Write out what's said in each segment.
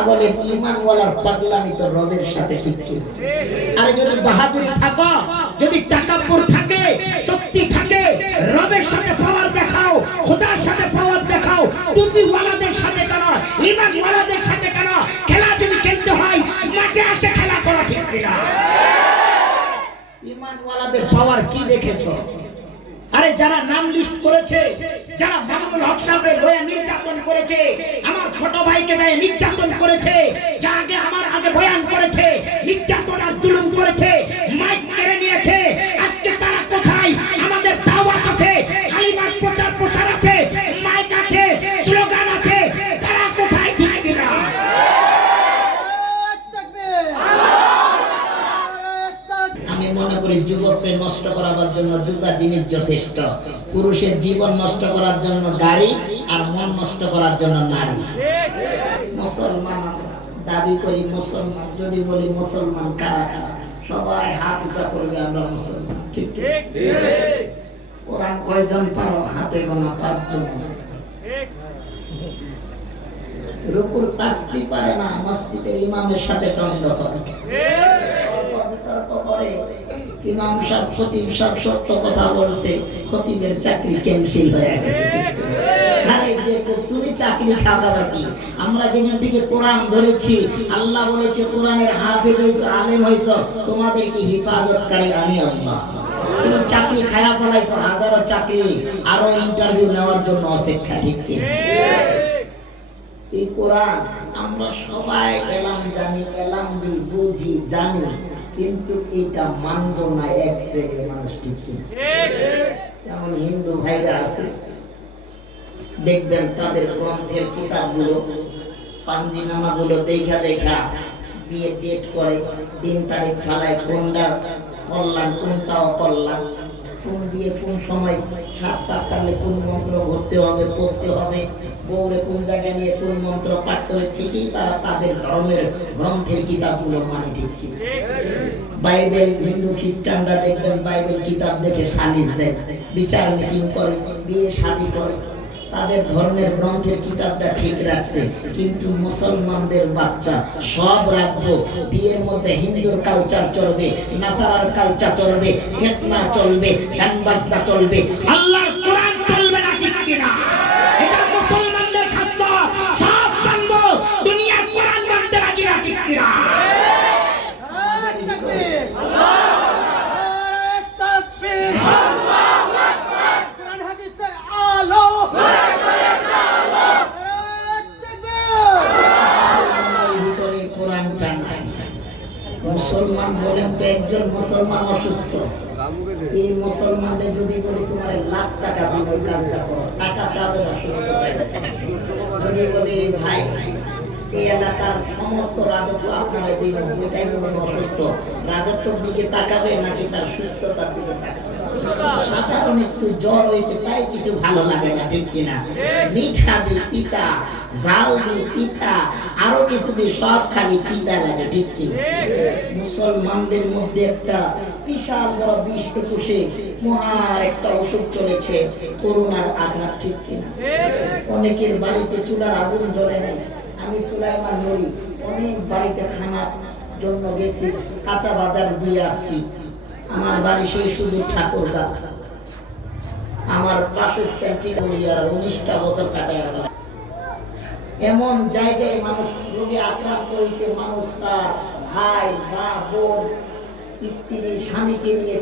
পাগলের ঈমানওয়ালার পাগলামি তো রবের সাথে ঠিক কি। আরে যদি বাহাদুরি থাকো, যদি তাকাব্বুর থাকে, শক্তি থাকে, রবের সাথে পাওয়ার দেখাও, খোদার সাথে পাওয়ার দেখাও। টুপিওয়ালাদের সাথে কেন, ঈমানওয়ালাদের সাথে কেন? খেলা যদি খেলতে হয় মাঠে এসে খেলা করা ঠিক কিনা? ঈমানওয়ালাদের পাওয়ার কি দেখেছো? আরে যারা নাম লিস্ট করেছে, যারা মামুনুল হক সাহেবের বয়ান নির্যাতন করেছে, আমার ছোট ভাইকে যায় নির্যাতন করেছে, যা আগে আমার আগে বয়ান করেছে, নির্যাতন আর জুলুম করেছে, মাইক কেড়ে নিয়েছে, আজকে তারা কোথায়? আমাদের দাওয়াত আছে, কালিমার প্রচার আছে, মাইক আছে, স্লোগান আছে, তারা কোথায়? ঠিক কিনা? আমি মনে করি যুবককে নষ্ট করার জন্য দুটা জিনিস যথেষ্ট। পুরুষের জীবন নষ্ট করার জন্য গাড়ি, আর মন নষ্ট করার জন্য নারী। মুসলমান দাবি করি মুসলমান, যদি বলি মুসলমান কারা কারা, সবাই হাত উঁচা করবে আমরা মুসলমান। ঠিক ঠিক। কোরআন কয়জন পারো? হাতে গোনা 5 জন। রুকুর তাসবিহ পারে না, মসজিদের ইমামের সাথে দ্বন্দ্ব করে, বিতর্ক করে। ইমাম সাহেব, খতিব সাহেব সত্য কথা বলতে, খতিবের চাকরি ক্যান্সেল হয়ে গেছে। আরে দেখো, তুমি চাকরি খাওয়া কি? আমরা যেখান থেকে কোরআন ধরেছি, আল্লাহ বলেছে কোরআনের হাফেজ হইছো, আলেম হইছো, তোমাদেরকে হিফাজতকারী আমি আল্লাহ। তুমি চাকরি খায়া ফলাইছো, হাজারো চাকরি আরো ইন্টারভিউ নেওয়ার জন্য অপেক্ষা। ঠিক কি? এই কোরআন আমরা সবাই এলাম জানি, এলাম বুঝি জানি, কিন্তু এটা মানব না এক শ্রেণীর মানুষ। ঠিক কিনা? যেমন হিন্দু ভাইরা আছে, দেখবেন তাদের গ্রন্থের কিতাবগুলো, পাঞ্জিনামাগুলো দেখা দেখা বিয়ে ডেট করে, 3 তারিখ ফেলায়, কোনটা কল্যাণ কোনটাও কল্যাণ, কোন দিয়ে কোন সময় 7 কালে কোন মন্ত্র ভরতে হবে, পড়তে হবে, বউরে কোন জায়গায় নিয়ে কোন মন্ত্র পাঠ করে। ঠিকই তারা তাদের ধর্মের গ্রন্থের কিতাবগুলো মানে। ঠিক কি? বাইবেল, হিন্দু খ্রিস্টানরা দেখবেন বাইবেল কিতাব দেখে সালিশ দেয়, বিচার মিটিং করে, বিয়ে শাদী করে, তাদের ধর্মের গ্রন্থের কিতাবটা ঠিক রাখছে। কিন্তু মুসলমানদের বাচ্চা সব রাখবো, বিয়ের মধ্যে হিন্দুর কালচার চলবে, নাসারার কালচার চলবে, ফিতনা চলবে, গান বাজনা চলবে, আল্লাহর কোরআন চলবে না। ঠিক কিনা? এটা মুসলমানদের খাদ্য, সব মানবো, দুনিয়ার কোরআন মানতে রাজি না। ঠিক কিনা? মুসলমান বলেন তো একজন মুসলমান অসুস্থ, এই মুসলমানদের যদি বলি তোমার লাখ টাকা দিন ওই কাজটা করো, টাকা চাবে না, সুস্থ চাইবে। যদি বলি ভাই এই এলাকার সমস্ত রাজত্ব আপনারা দিবেন, ওইটাই বলেন অসুস্থ, রাজত্বের দিকে তাকাবে নাকি তার সুস্থতার দিকে তাকাবে? সাধারণ একটু জ্বর হয়েছে তাই কিছু ভালো লাগে না। ঠিক কিনা? মিঠা দিয়ে তিতা, জাল দিয়ে তিতা, আরো কিছু দিয়ে সব খালি তিতা লাগে। ঠিক কি? মুসলমানদের মধ্যে একটা বিশাল বড় 20-21 মহার একটা অসুখ চলেছে, করোনার আঘাত। ঠিক কিনা? অনেকের বাড়িতে চুলার আগুন জ্বলে নাই। আমি সুলাইমান নূরি অনেক বাড়িতে খানার জন্য গেছি, কাঁচা বাজার দিয়ে আসছি। আমার বাড়ি সেই শুধু ঠাকুরগা, আমার বাসস্থান ঠিক 19টা বছর কাটায় গেল। এমন জায়গায় মানুষ রোগে আক্রান্ত হয়েছে, মানুষ তার ভাই, মা, বোন, স্ত্রী, স্বামীকে নিয়ে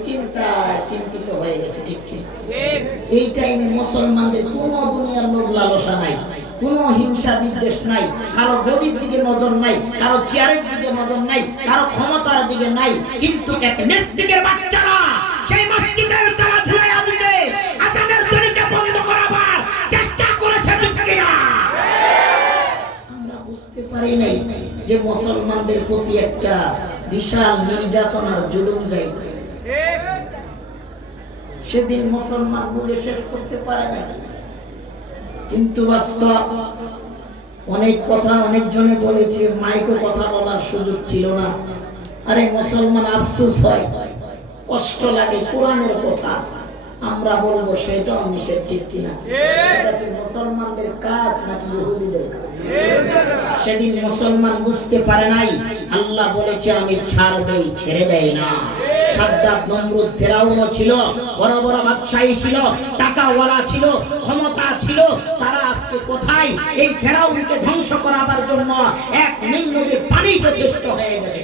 চিন্তিত হয়ে গেছে। ঠিক কি? এই টাইমে মুসলমানদের কোনো দুনিয়ার লোভ লালসা নাই, কোনো হিংসা বিদ্বেষ নাই, কারো গরিব দিকে নজর নাই, কারো চেয়ারের দিকে নজর নাই, কারো ক্ষমতার দিকে নাই। কিন্তু এক নাস্তিকের বাচ্চারা সেই মসজিদের তালা ঝুলাইয়া দিতে, আজানের তরিকা বন্ধ করাবার চেষ্টা করেছে। ঠিক কিনা? আমরা বুঝতে পারি নাই যে মুসলমানদের প্রতি একটা বিশাল নির্যাতন আর জুলুম যাইতেছে। সেদিন মুসলমান বুঝে শেষ করতে পারে না, কিন্তু বাস্তব অনেক কথা অনেক জনে বলেছে, মাইকে কথা বলার সুযোগ ছিল না। আরে মুসলমান আফসোস হয়, কষ্ট লাগে, কোরআনের কথা আমরা বলবো সেটাও নিষেধ, ঠিক কিনা? সেটা কি মুসলমানদের কাজ নাকি ইহুদিদের কাজ? সেদিন মুসলমান বুঝতে পারে নাই, আল্লাহ বলেছে আমি ছাড় দেই, ছেড়ে দেই না। সাদ্দাত, নমরুদ, ফেরাউনও ছিল, বড় বড় বাদশাহী ছিল, টাকাওয়ালা ছিল, ক্ষমতা ছিল। তারা আজকে কোথায়? এই ফেরাউনকে ধ্বংস করাবার জন্য এক নীল নদীর পানি যথেষ্ট হয়ে গেছে।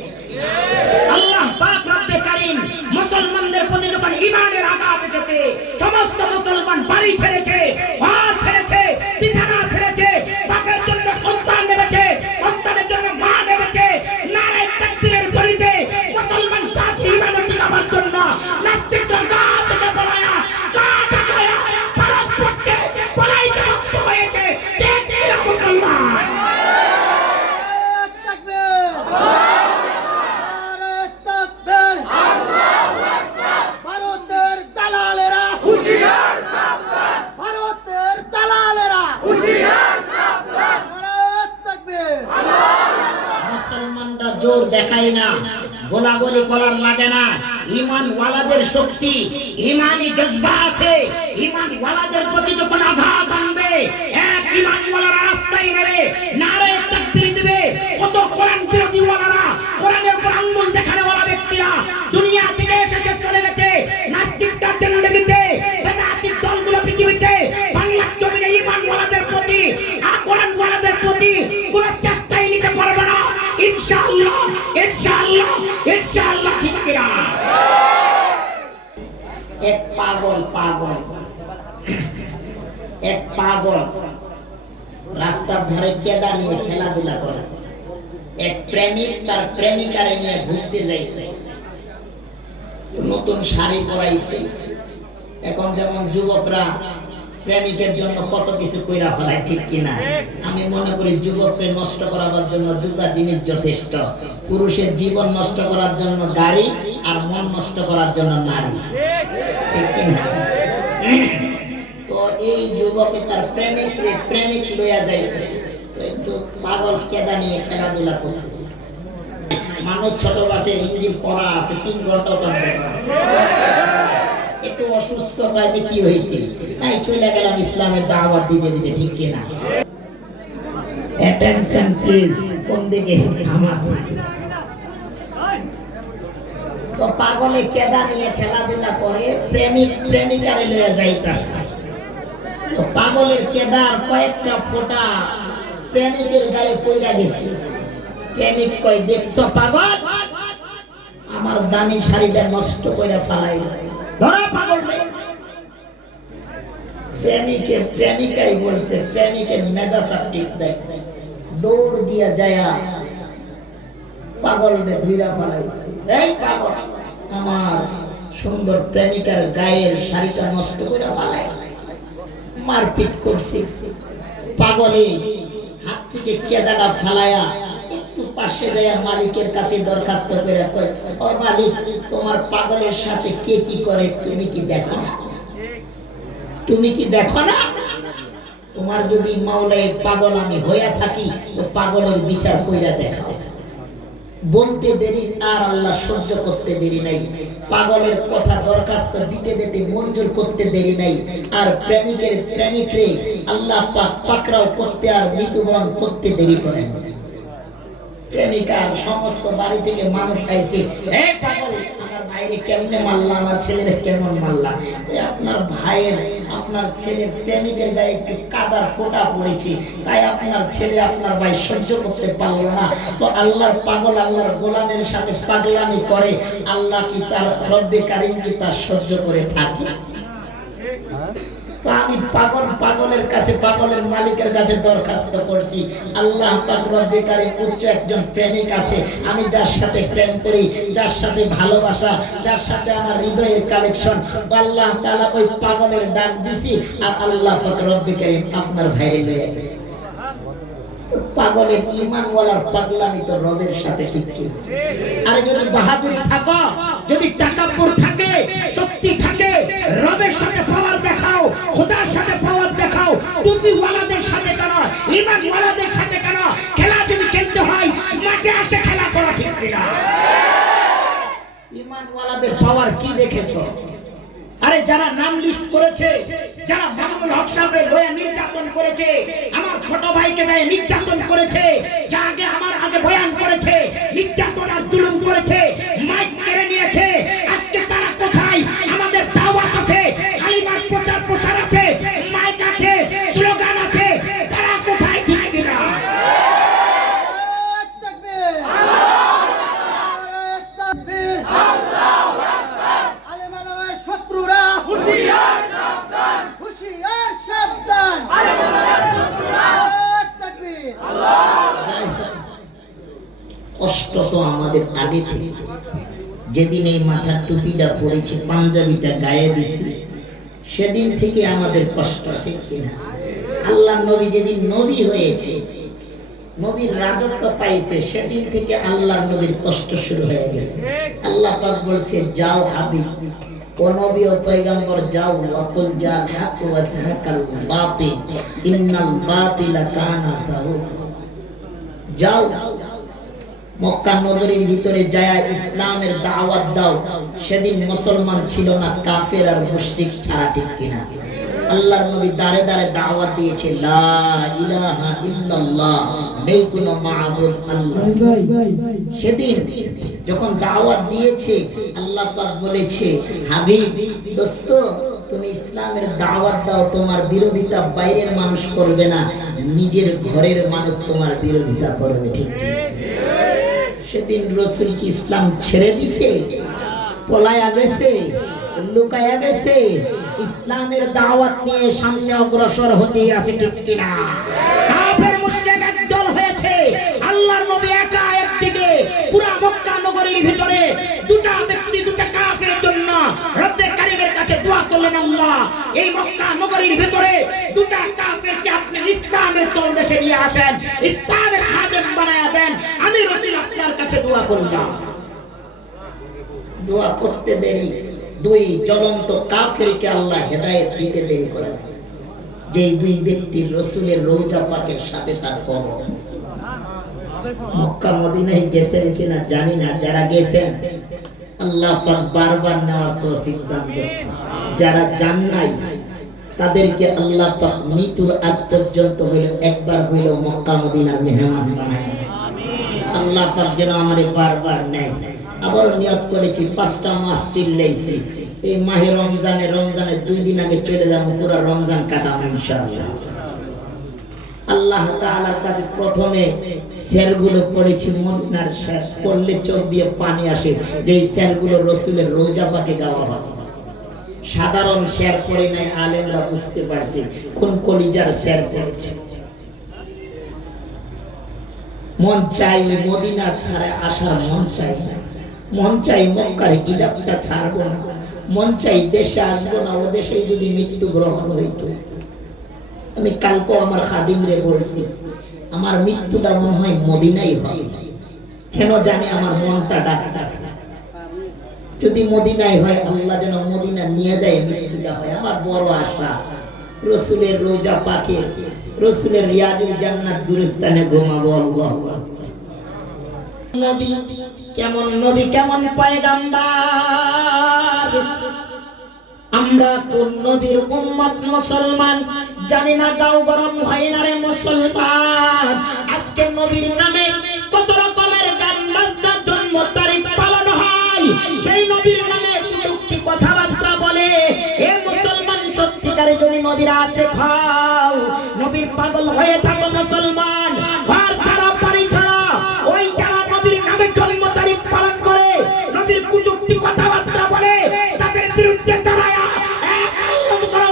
আল্লাহ পাক রব্বে কারীম মুসলমানদের প্রতি যখন ঈমানের আঘাত এসেছে, সমস্ত মুসলমান বাড়ি ছেড়েছে, ঘর ছেড়েছে, বিছানা ছেড়েছে, বাপের জন্য সন্তান নেমেছে, সন্তানের জন্য মা নেমেছে, নারায়ে তাকবীরের ধ্বনিতে মুসলমান জাতি ঈমান টিকাবার জন্য নাস্তিকরা গা থেকে পলায়া, গা ঢাকায়া ভারত পড়তে পলাইতে বাধ্য হয়েছে। ঠিক কিনা মুসলমান? মুসলমানরা জোর দেখায় না, গোলাগুলি করার লাগে না। ঈমান ওয়ালাদের শক্তি, ঈমানি জজবা আছে। ঈমান ওয়ালাদের প্রতি যখন আঘাত আনবে, এক ঈমান ওয়ালারা রাস্তায় নেবে, নারায়ে তাকবীর দিবে। কত কোরআন বিরোধী ওয়ালারা, কোরআনের উপর আঙ্গুল দেখানো ওয়ালা ব্যক্তিরা দুনিয়া থেকে এসেছে, চলে গেছে। নাস্তিকতা জিন্দেগিতে, বেদাতিক দলগুলো পৃথিবীতে, বাংলার জমিনে ঈমান ওয়ালাদের প্রতি আর কোরআন ওয়ালাদের প্রতি কোনো চেষ্টাই নিতে পারবে না। ইনশাআল্লাহ, ইনশাআল্লাহ, ইনশাআল্লাহ। ঠিক কিনা? এক পাগল রাস্তার ধারে কেদা নিয়ে খেলাধুলা করে। এক প্রেমিক তার প্রেমিকারে নিয়ে ঘুরতে যাইতেছে, নতুন শাড়ি পরাইছে। এখন যেমন যুবকরা প্রেমিকের জন্য কত কিছু কইরা ফেলায়, ঠিক কিনা? আমি মনে করি যুবককে নষ্ট করার জন্য দুটা জিনিস যথেষ্ট। পুরুষের জীবন নষ্ট করার জন্য গাড়ি, আর মন নষ্ট করার জন্য নারী, ঠিক কিনা? তো এই যুবকে তার প্রেমিক লইয়া যাইতেছে, একটু পাগল কেদা নিয়ে খেলাধুলা করতেছে। মানুষ ছোট গাছে ইঞ্জিন পড়া আছে, 3 ঘন্টা টানতে পারে। একটু অসুস্থ চাইতে কি হয়েছে, তাই চলে গেলাম ইসলামের দাওয়াত দিতে দিতে, ঠিক কিনা? অ্যাটেনশন প্লিজ, কোন দিকে? আমার তো পাগলে কেদা নিয়ে খেলাধুলা করে, প্রেমিকারে লইয়া যাইতাছে। তো পাগলের কেদার কয়েকটা ফোঁটা প্রেমিকের গায়ে পইরা গেছে। প্রেমিক কয়, দেখছো পাগল, আমার দামি শাড়িটা নষ্ট কইরা ফেলাই, ধরা পাগল রে। প্রেমিকাই বলছে, প্রেমিকের মেজাজা ঠিক দেয়, দৌড় দিয়া যায়া পাগলকে ধইরা ফেলাইছে। এই পাগল, আমার সুন্দর প্রেমিকার গায়ের শাড়িটা নষ্ট করে ফেলায়, মারপিট করছে। পাগলে হাত থেকে কেদাটা ফেলায়া একটু পাশে যায়া মালিকের কাছে দরখাস্ত করে কয়, ও মালিক, তোমার পাগলের সাথে কে কি করে তুমি কি দেখো না? তুমি কি দেখো না? তোমার যদি মাওলায় পাগল আমি হইয়া থাকি, তো পাগলের বিচার কইরা দেখাও। বলতে দেরি আর আল্লাহ সহ্য করতে দেরি নাই। পাগলের কথা দরখাস্ত দিতে দিতে মঞ্জুর করতে দেরি নাই। আর প্রেমিকরে আল্লাহ পাক পাকড়াও করতে আর মৃত্যুবরণ করতে দেরি করেন। প্রেমিকার সমস্ত বাড়ি থেকে মানুষ আইছে, এই পাগল, আমার ভাইরে কেমনে মারলা, আমার ছেলের কেমন মারলা? আপনার ভাইয়ের, আপনার ছেলের প্রেমিকের গায়ে একটু কাদার ফোঁটা পড়েছে, তাই আপনার ছেলে, আপনার ভাই সহ্য করতে পারলো না। তো আল্লাহর পাগল আল্লাহর গোলামের সাথে পাগলামি করে, আল্লাহ কি তার রব্বে কারীম কি তার সহ্য করে থাকে? আমি পাগলের কাছে, পাগলের মালিকের কাছে দরখাস্ত করছি, আল্লাহ পাক রব্বে কারীম উচ্চ একজন প্রেমিক আছে, আমি যার সাথে প্রেম করি, যার সাথে ভালোবাসা, যার সাথে আমার হৃদয়ের কালেকশন, আল্লাহ তাআলা ওই পাগলের ডাক দিছি, আর আল্লাহ পাক রব্বে কারীম আপনার ভাইরে লয়ে গেছে। পাগলের ঈমানওয়ালার পাগলামি তো রবের সাথে ঠিক কি? আরে যদি বাহাদুরি থাকো, যদি তাকাব্বুর থাকে, শক্তি থাকে, রবের সাথে পাওয়ার দেখাও, খোদার সাথে পাওয়ার দেখাও। টুপি ওয়ালাদের সাথে কেন, ঈমান ওয়ালাদের সাথে কেন? খেলা যদি খেলতে হয় মাঠে আসে খেলা করা, ঠিক কিনা? ঈমান ওয়ালাদের পাওয়ার কি দেখেছো? আরে আরে যারা নাম লিস্ট করেছে, যারা মামুনুল হক সাহেবের লয়ে নির্যাতন করেছে, আমার ছোট ভাইকে যায় নির্যাতন করেছে, যা আগে আমার আগে বয়ান করেছে, নির্যাতন আর জুলুম করেছে, মাইক কেড়ে নিয়েছে, আজকে তারা কোথায়? আমাদের দাওয়াত আছে, কালিমার প্রচার প্রসার আছে, মাইক আছে, স্লোগান আছে, তারা কোথায়? ঠিক কিনা? কষ্ট তো আমাদের আগে থেকে, যেদিন এই মাথার টুপিটা পড়েছি, পাঞ্জাবিটা গায়ে দিছি, সেদিন থেকে আমাদের কষ্ট, ঠিক কিনা? আল্লাহ নবী যেদিন নবী হয়েছে, নবীর রাজত্ব পাইছে, সেদিন থেকে আল্লাহ নবীর কষ্ট শুরু হয়ে গেছে। আল্লাহ পাক বলছে, যাও হাবিব ও নবী ও পয়গম্বর, যাও, ওয়াকুল জাল হক ওয়া সাহাকাল বাতিল ইন্নাল বাতিলা কানা যাহুকা। যাও মক্কা নগরীর ভিতরে যায় ইসলামের দাওয়াত দাও। সেদিন মুসলমান ছিল না, কাফের আর মুশরিক ছাড়া, ঠিক কিনা? আল্লাহর নবী দাঁড়ে দাঁড়ে দাওয়াত দিয়েছে, লা ইলাহা ইল্লাল্লাহ, নেই কোনো মাবুদ আল্লাহ। সেদিন যখন দাওয়াত দিয়েছে, আল্লাহ পাক বলেছে, হাবিব দোস্ত, তুমি ইসলামের দাওয়াত দাও, তোমার বিরোধিতা বাইরের মানুষ করবে না, নিজের ঘরের মানুষ তোমার বিরোধিতা করবে, ঠিক কিনা? সেদিন রাসূল কি ইসলাম ছেড়ে দিছে, পলায়া গেছে, লুকায়া গেছে? ইসলামের দাওয়াত নিয়ে সামনে অগ্রসর হতে আছে, ঠিক কিনা? কাফের মুশরিক একদল হয়েছে, আল্লাহর নবী একা একদিকে, পুরো মক্কা নগরীর ভিতরে দুটা ব্যক্তি, দুটা কাফেরের জন্য রব্বে কারীমের কাছে দোয়া করলেন, আল্লাহ এই মক্কা নগরীর ভিতরে দুটা কাফেরকে আপনি ইসলামের তলদেশে নিয়ে আসেন, ইসলামের খাদেম বানায়া দেন, আমি রাসূল আপনার কাছে দোয়া করলাম। দোয়া করতে দেরি, দুই জ্বলন্ত কাফেরকে আল্লাহ হেদায়েত দিতে দেরি করে, যেই দুই ব্যক্তি রাসূলের রওজা পাকের সাথে তার কবর। মক্কা মদিনায় গেছেন কিনা জানি না, যারা গেছেন আল্লাহ পাক বারবার নেওয়ার তৌফিক দান করুন, যারা যান নাই তাদেরকে আল্লাহ পাক মৃত্যুর আগ পর্যন্ত হইল একবার হইল মক্কা মদিনার মেহমান বানায়। আল্লাহ পাক যেন আমারে বারবার নেয়। আবার নিয়ত করেছি, 5টা মাস চিল্লাইছি, এই মাহে রমজানের 2 দিন আগে চলে যাবো, পুরো রমজান কাটাবো ইনশাআল্লাহ। আল্লাহ তাআলার কাছে প্রথমে শেরগুলো পড়েছি, মদিনার শের পড়লে চোখ দিয়ে পানি আসে, যেই শেরগুলো রাসূলের রওজা পাকে গাওয়া হয়। সাধারণ শের পড়ে নাই, আলেমরা বুঝতে পারছে কোন কলিজার শের পড়েছে। মন চাই মদিনা ছাড়া আসার মন চাই না, মন চাই মক্কার গিলাপটা ছাড়বো না, মন চাই দেশে আসবো না, ও দেশে যদি মৃত্যু গ্রহণ হইত। আমি কালকে আমার খাদিমরে বলছি, আমার মৃত্যুটা মনে হয় মদিনাই হয়, কেন জানি আমার মনটা ডাকতেছে, যদি মদিনায় হয় আল্লাহ যেন মদিনা নিয়ে যায়, মৃত্যুটা হয়। আমার বড় আশা রাসূলের রওজা পাকে, রাসূলের রিয়াজুল জান্নাত গুলিস্তানে ঘুমাবো। আল্লাহু আকবার। নবী কেমন, নবী কেমন পয়গম্বর, আমরা কোন নবীর উম্মত মুসলমান জানি না, গাও গরম হয় না রে মুসলমান। আজকে নবীর নামে কত রকমের গান বাজনা, জন্ম তারিখ পালন হয়, সেই নবীর নামে কটূক্তি কথাবার্তা বলে। এ মুসলমান, সত্যিকারে যদি নবীর আছে খাও, নবীর পাগল হয়ে থাকো মুসলমান, ঘর ছাড়া বাড়ি ছাড়া, ওই যারা নবীর নামে জন্ম তারিখ পালন করে, নবীর কটূক্তি কথাবার্তা বলে, তাদের বিরুদ্ধে দাঁড়ায়া এক আল্লাহ করা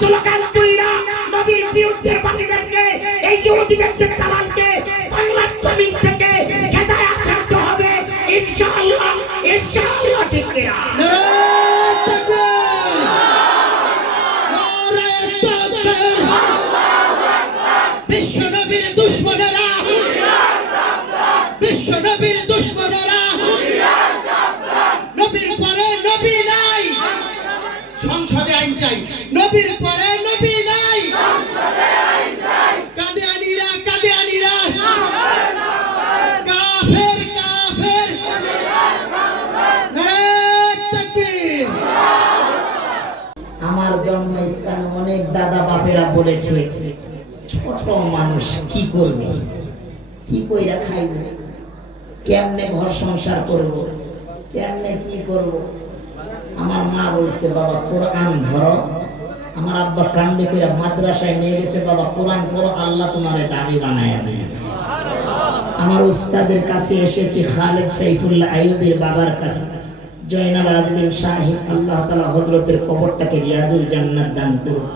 স্লোগান তুইরা নবীর বিরুদ্ধে বাসীদেরকে, এই ইহুদিদের দালালকে বাংলার জমিন থেকে খেদায়া ছাড়তে হবে ইনশাআল্লাহ, ইনশাআল্লাহ। ঠিক কিনা? বিশ্বনবীর দুশমনেরা, বিশ্বনবীর দুশমনেরা, নবীর পরে নবী নাই, সংসদে আইন চাই, নবীর পরে নবী নাই, কাদিয়ানীরা, কাদিয়ানীরা, কাফের, কাফের, নারে তাকবীর। বাপেরা বলেছে ছোট মানুষ কি করবে, কি কইরা খাইবে, কেমনে ঘর সংসার করব, কেমনে কি করব। আমার মা বলছে বাবা কোরআন ধরো। আমার আব্বা কান্দে কইরা মাদ্রাসায় নিয়ে গেছে, বাবা কোরআন পড়ো, আল্লাহ তোমারে দামি বানায়া দিবে। আমার উস্তাদের কাছে এসেছি, খালেদ সাইফুল্লাহ আইয়ুবের বাবার কাছে, জয়নাল আবেদিন সাহেব, আল্লাহ তাআলা হযরতের কবরটাকে রিয়াদুল জান্নাত দান করুন।